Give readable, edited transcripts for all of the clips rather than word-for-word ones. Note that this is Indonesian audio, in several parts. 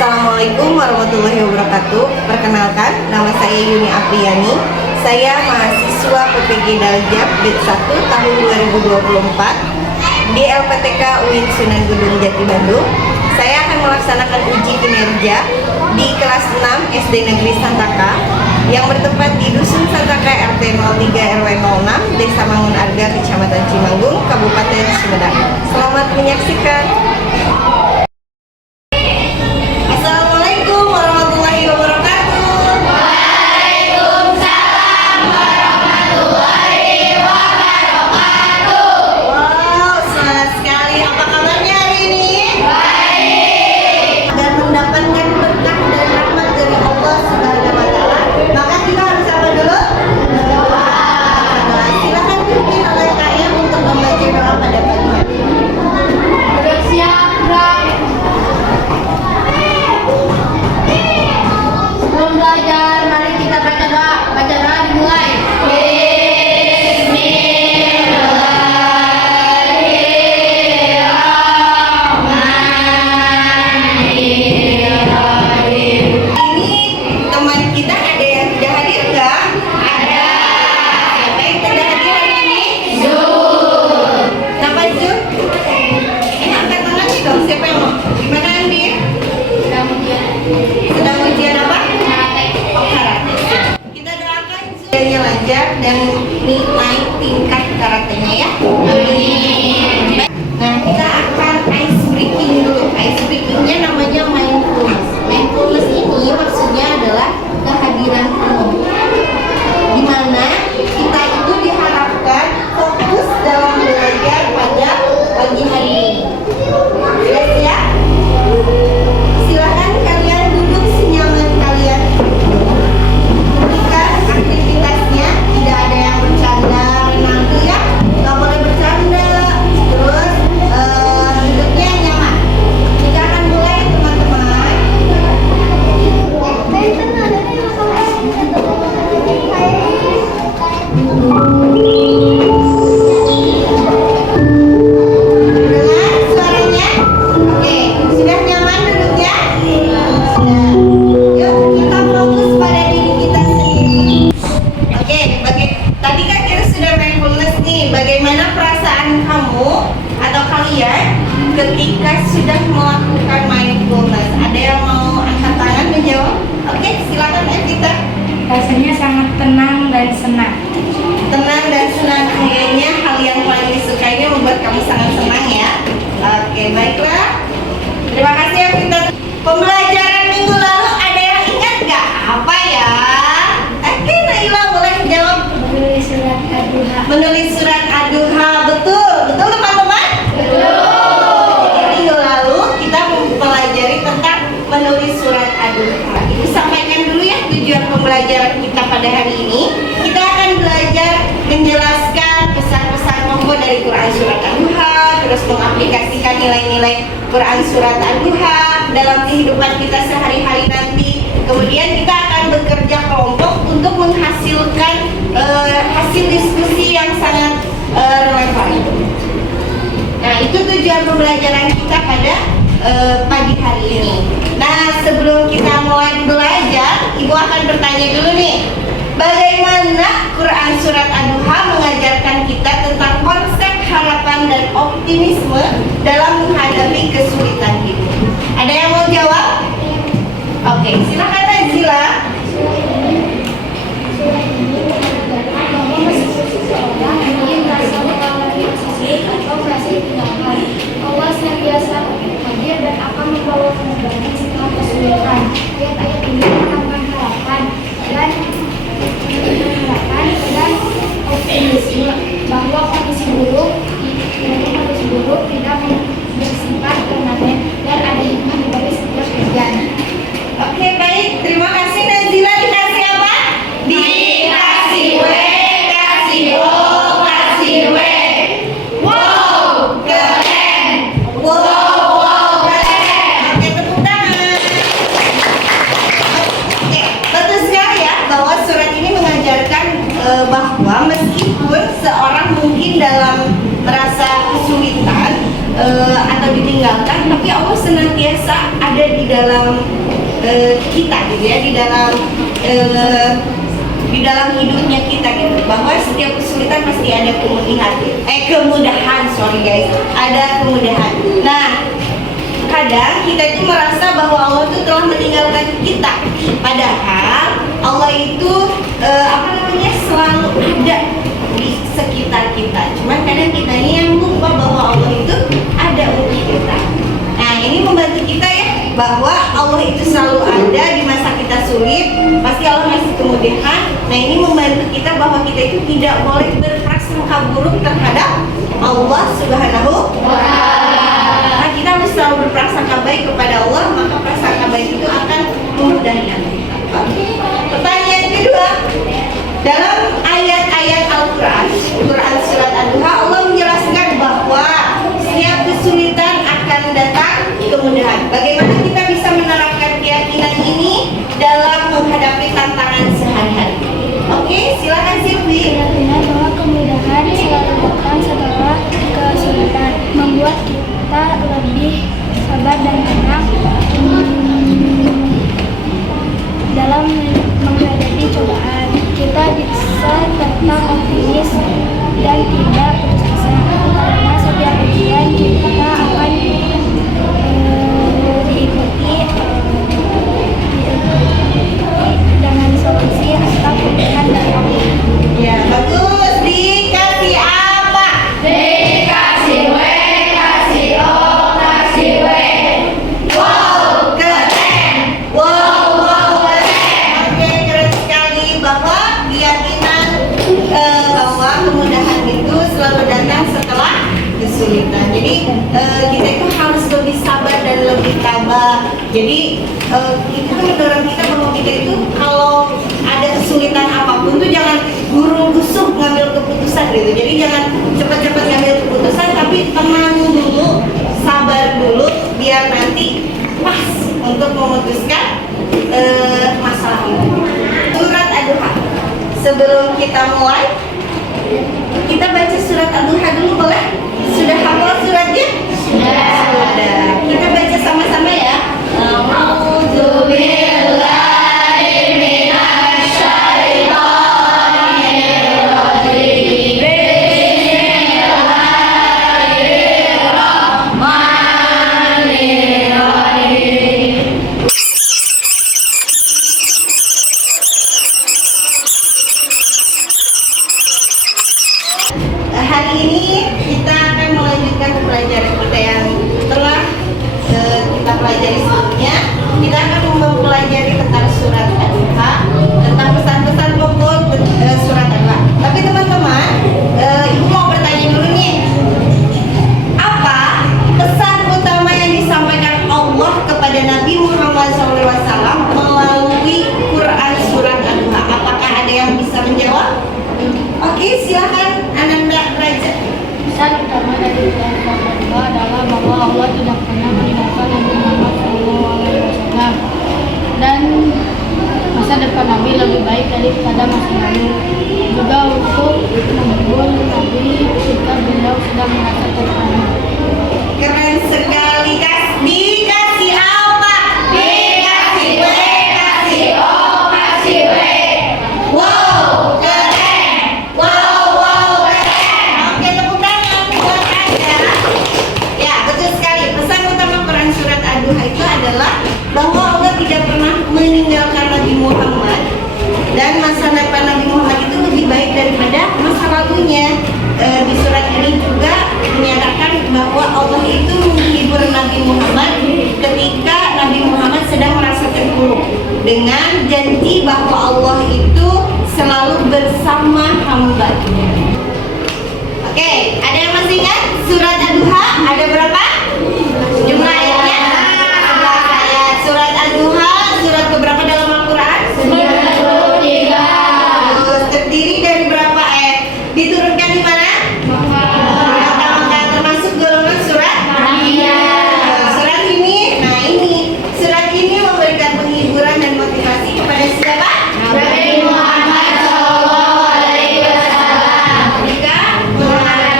Assalamualaikum warahmatullahi wabarakatuh. Perkenalkan, nama saya Yuni Apriani. Saya mahasiswa PPG Daljak BIT 1 tahun 2024 di LPTK UIN Sunan Gunung Jati Bandung. Saya akan melaksanakan uji kinerja di kelas 6 SD Negeri Santaka yang bertempat di Dusun Santaka RT 03 RW 06 Desa Mangun Arga, Kecamatan Cimanggung, Kabupaten Sumedang. Selamat menyaksikan. Lancar dan naik tingkat karatenya ya. Amin. Nah, kita akan ice breaking dulu. Ice breakingnya namanya mindfulness. Mindfulness ini maksudnya adalah kehadiran penuh, dimana kita itu diharapkan fokus dalam belajar pada pagi hari ini. Jelas ya? Silahkan kalian duduk senyaman kalian. Tidak ada yang bercanda nanti ya, nggak boleh bercanda. Terus duduknya nyaman. Kita akan mulai teman-teman. Dengar suaranya? Oke, sudah nyaman duduknya? Sudah. Yuk kita fokus pada diri kita sendiri. Tadi kan kita sudah mindfulness nih. Bagaimana perasaan kamu atau kalian ketika sudah melakukan mindfulness? Ada yang mau angkat tangan menjawab? Oke, silakan Evita. Rasanya sangat tenang dan senang. Tenang dan senang, kayaknya hal yang paling disukainya membuat kamu sangat senang ya. Oke, baiklah. Terima kasih Evita. Pembelajaran minggu lalu ada yang ingat nggak? Apa ya? Oke, Naila boleh jawab. Menulis surat Ad-Duha. Menulis surat Ad-Duha, betul teman-teman? Betul. Jadi minggu lalu kita mempelajari tentang menulis surat Ad-Duha. Ibu sampaikan dulu ya tujuan pembelajaran kita pada hari ini. Kita akan belajar menjelaskan pesan-pesan pokok dari Quran surat Ad-Duha, terus mengaplikasikan nilai-nilai Quran surat Ad-Duha dalam kehidupan kita sehari-hari nanti. Kemudian kita akan bekerja kelompok untuk menghasilkan hasil diskusi yang sangat relevan. Nah, itu tujuan pembelajaran kita pada pagi hari ini. Nah, sebelum kita mulai belajar, Ibu akan bertanya dulu nih, bagaimana Quran surat Ad-Duha mengajarkan kita tentang konsep harapan dan optimisme dalam menghadapi kesulitan hidup? Ada yang mau jawab? Oke, silakan Najila. Allah senantiasa hadir dan akan membawa kemudahan setelah kesulitan. Ayat-ayat ini menambah harapan dan optimisme bahwa kondisi buruk tidak bersifat permanen dalam merasa kesulitan atau ditinggalkan, tapi Allah senantiasa ada di dalam kita gitu ya, di dalam hidupnya kita gitu, bahwa setiap kesulitan pasti ada kemudahan, sorry guys, ada kemudahan. Nah, kadang kita itu merasa bahwa Allah itu telah meninggalkan kita, padahal Allah itu selalu ada di sekitar kita. Cuman kadang kita ini yang lupa bahwa Allah itu ada untuk kita. Nah, ini membantu kita ya, bahwa Allah itu selalu ada di masa kita sulit, pasti Allah ngasih kemudahan. Nah, ini membantu kita bahwa kita itu tidak boleh berprasangka buruk terhadap Allah Subhanahu wa Ta'ala. Nah, kita harus selalu berprasangka baik kepada Allah, maka prasangka baik itu akan memudahkan. Pertanyaan kedua, dalam ayat-ayat Al-Quran, Quran surat Ad-Duha, Allah menjelaskan bahwa setiap kesulitan akan datang kemudahan. Bagaimana kita bisa menerapkan keyakinan ini dalam menghadapi tantangan sehari-hari? Oke, silakan Silvi. Keyakinan bahwa kemudahan selalu datang setelah kesulitan membuat kita lebih sabar dan tenang dalam menghadapi cobaan. Kita bisa tetap optimis dan tidak putus asa, karena setiap ujian kita akan diikuti dengan solusi atau pilihan dari Allah. Ya, bagus. Dikasih apa? Dikasih W, kasih O, kasih W. Wow, keren. Wow, keren. Oke, keren sekali, bahwa keyakinan bahwa kemudahan itu selalu datang setelah kesulitan. Jadi kita itu harus lebih sabar dan lebih tabah. Jadi itu mendorong kita bahwa kita itu kalau ada kesulitan apapun tuh jangan buru-buru ngambil keputusan gitu. Jadi jangan cepat-cepat ngambil keputusan, tapi tenang dulu, sabar dulu, biar nanti pas untuk memutuskan masalah itu. Surat Ad-Duha. Sebelum kita mulai, kita baca surat Ad-Duha dulu boleh? Sudah hafal suratnya? Sudah. Kita baca sama-sama ya. Hari ini kita akan melanjutkan pelajaran kita yang telah kita pelajari sebelumnya. Kita akan mempelajari tentang surat Ad-Duha, tentang pesan-pesan pokok surat Ad-Duha. Tapi teman-teman, ibu mau bertanya dulu nih, apa pesan utama yang disampaikan Allah kepada Nabi Muhammad SAW melalui Quran surat Ad-Duha? Apakah ada yang bisa menjawab? Oke, silakan Ananda Raja. Pesan utama dari Quran adalah bahwa Allah tidak pernah meninggalkan Nabi Muhammad SAW, dan masa depan Nabi lebih baik daripada masa lalu. Juga untuk menghibur Nabi ketika beliau sedang merasa terpana. Keren sekali, dikasih apa? Dikasih W, kasih O, kasih W. Wow, keren. Wow, keren. Oke, tepuk tangan buat Anda. Ya, betul sekali. Pesan utama Quran surat Ad-Duha itu adalah bahwa Allah tidak pernah meninggalkan Nabi Muhammad, dan masa depan Nabi Muhammad itu lebih baik daripada masa lalunya. Di surat ini juga menyatakan bahwa Allah itu menghibur Nabi Muhammad ketika Nabi Muhammad sedang merasa terpuruk, dengan janji bahwa Allah itu selalu bersama hamba-Nya. Oke, ada yang masih ingat surat Ad-Duha ada berapa jumlah ayatnya? 11 ayat. Surat Ad-Duha surat keberapa dalam Al-Quran? 93. Terdiri dari berapa ayat? Diturunkan di mana? Maka termasuk golongan surat? Iya. Surat ini, surat ini memberikan penghiburan dan motivasi kepada siapa? Nabi Muhammad SAW. Ketika menghadapi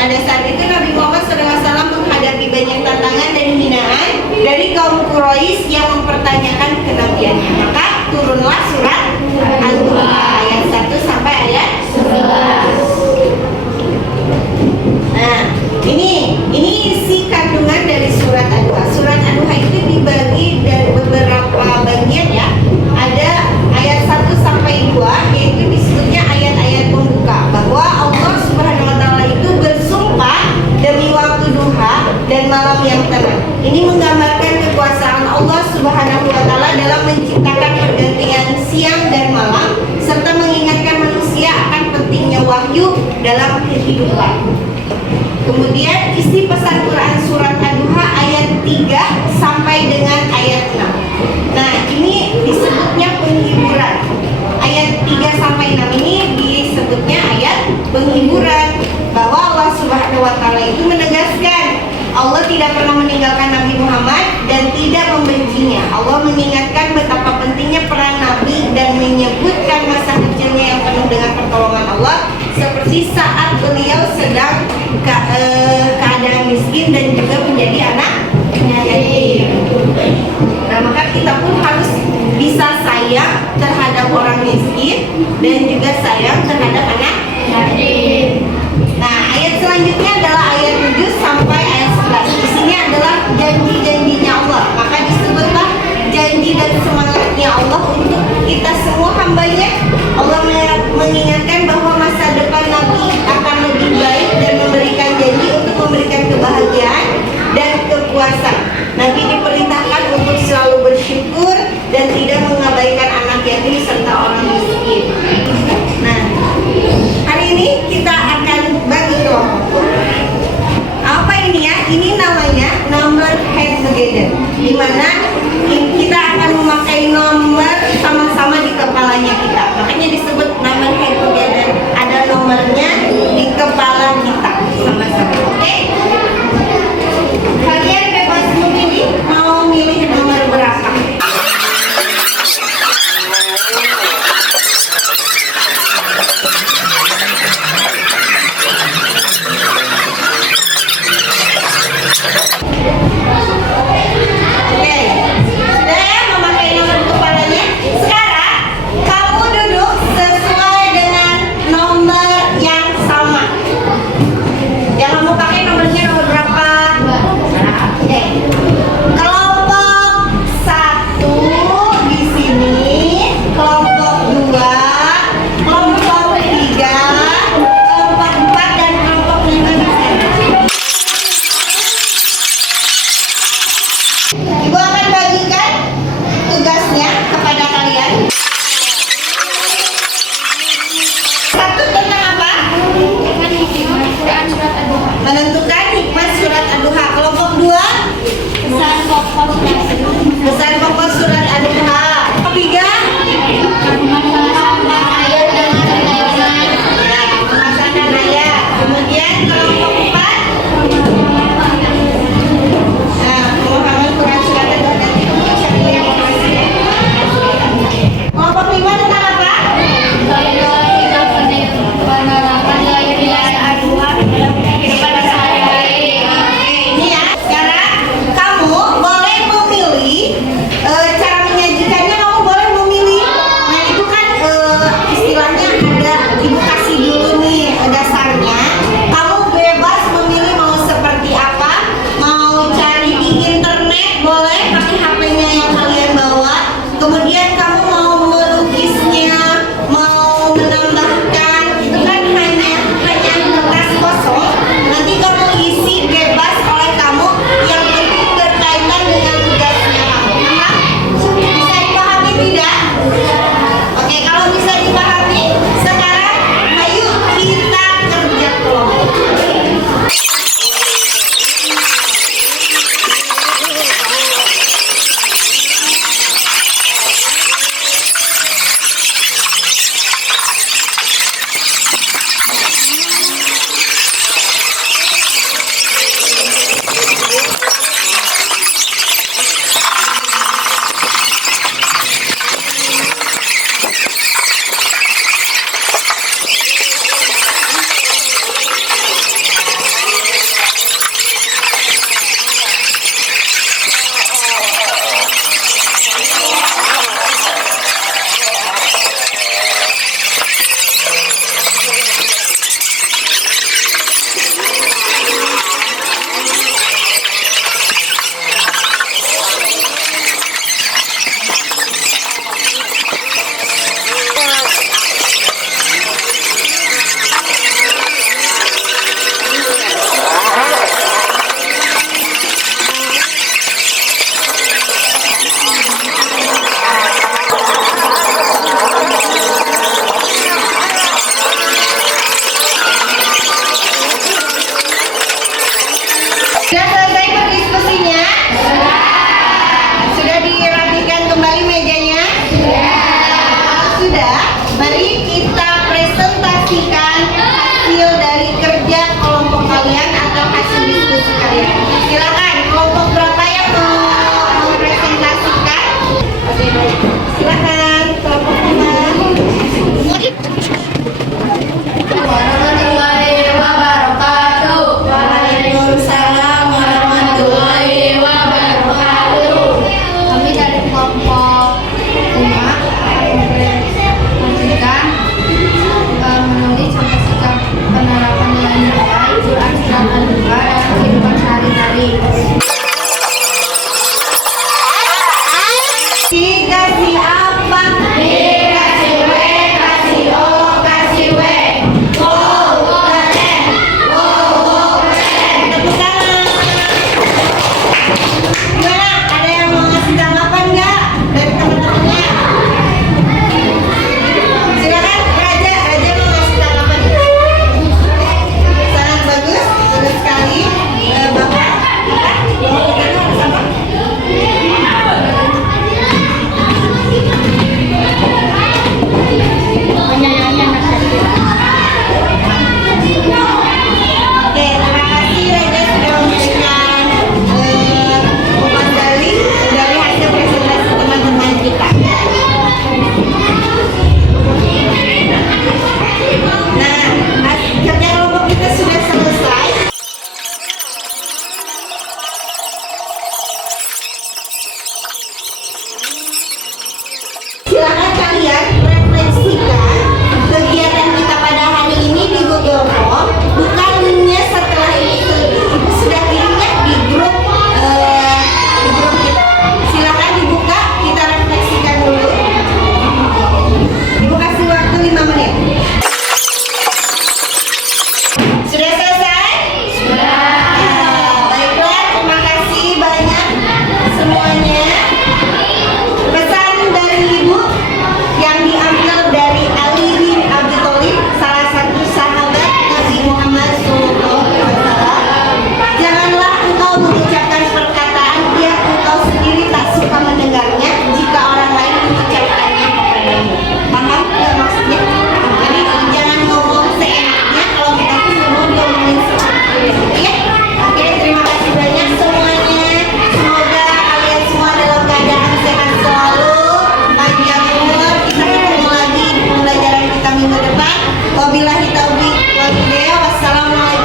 Pada saat itu Nabi Muhammad SAW menghadapi banyak tantangan dan hinaan dari kaum Quraisy yang mempertanyakan kenabiannya. Maka turunlah surat Al-Duha ayat 1 sampai ayat 11. Nah, ini isi kandungan dari surat Ad-Duha. Surat Ad-Duha itu dibagi dari beberapa bagian ya. Ada ayat 1 sampai 2 yaitu disebutnya ayat-ayat pembuka, bahwa Allah Subhanahu wa taala itu bersumpah demi waktu duha dan malam yang tenang. Ini menggambarkan kekuasaan Allah Subhanahu wa taala dalam menciptakan pergantian siang dan malam serta mengingatkan manusia akan pentingnya wahyu dalam kehidupan. Kemudian isi pesan Quran surat Ad-Duha ayat 3 sampai dengan ayat 6. Nah, ini disebutnya penghiburan. Ayat 3 sampai 6 ini disebutnya ayat penghiburan, bahwa Allah Subhanahu wa taala itu menegaskan Allah tidak pernah meninggalkan Nabi Muhammad dan tidak membencinya. Allah mengingatkan betapa pentingnya peran Nabi dan menyebutkan masa kecilnya yang penuh dengan pertolongan Allah, seperti saat beliau sedang keadaan miskin dan juga menjadi anak yatim. Nah, maka kita pun harus bisa sayang terhadap orang miskin dan juga sayang terhadap anak yatim. Nah, ayat selanjutnya adalah ayat 7 sampai ayat 11. Isinya adalah janji-janjinya Allah. Maka disebutlah janji dan semangatnya Allah untuk kita semua hambanya. Allah mengingatkan bahwa masa depan Nabi akan lebih baik dan memberikan janji untuk memberikan kebahagiaan dan kepuasan. Nabi diperintahkan untuk selalu bersyukur dan tidak mengabaikan anak yatim serta orang miskin. Nah, hari ini kita akan bagi kelompok. Apa ini ya? Ini namanya number head together, di mana kita akan memakai nomor sama-sama di kepalanya kita. Makanya disebut number head together. Ada nomornya di kepala kita sama-sama. Oke? Kalian bebas memilih, mau milih nomor berapa? Oke, sudah ya memakai nomor kepalanya. Sekarang kamu duduk sesuai dengan nomor yang sama. Yang kamu pakai nomornya nomor berapa? Oke. Kelompok 1 di sini, kelompok 2, kelompok 3, kelompok 4 dan kelompok 5 di sini. Ibu akan bagikan tugasnya kepada kalian. Satu tentang apa? Menentukan hikmah surat Ad-Duha. Kelompok 2, Pesan pokok pesan pokok surat Ad-Duha. Kelompok 3, ayat dengan pemahaman. ya, pemasangan ayat. Kemudian kelompok 4, nah, pemahaman Quran surat Ad-Duha dan ilmu syariah. Kelompok 5 tentang apa? Ini ya, sekarang kamu boleh memilih Wabillahi taufiq wal hidayah. Wassalamualaikum